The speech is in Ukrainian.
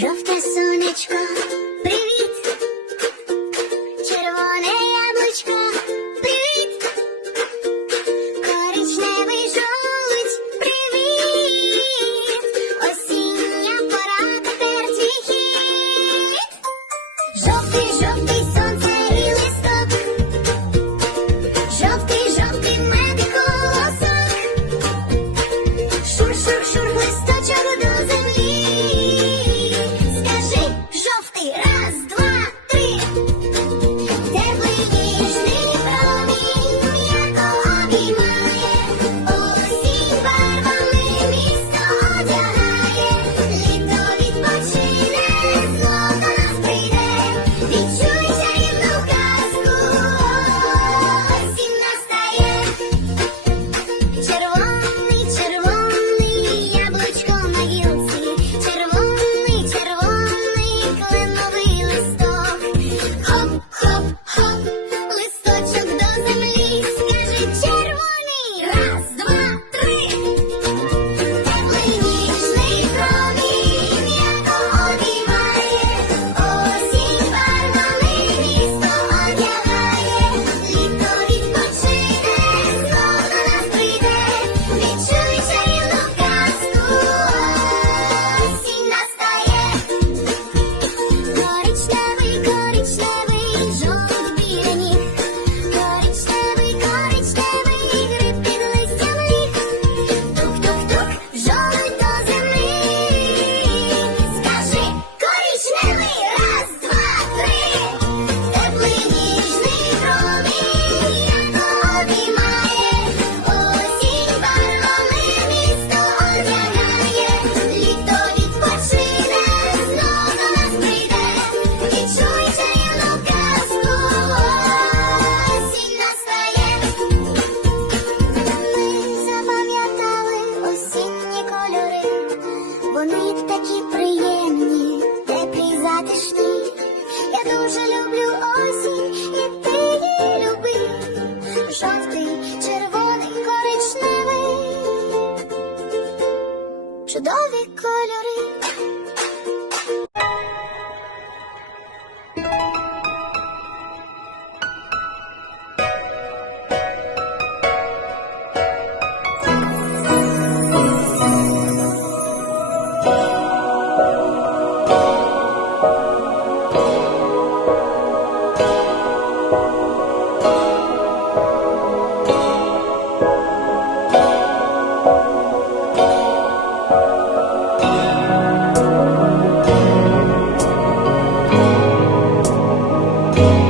Жовте сонечко, привіт, червоне яблучко, привіт, коричневий жолудь, привіт, осіння пора тепер твій. Жовтий, жовтий. Чудові кольори. Oh.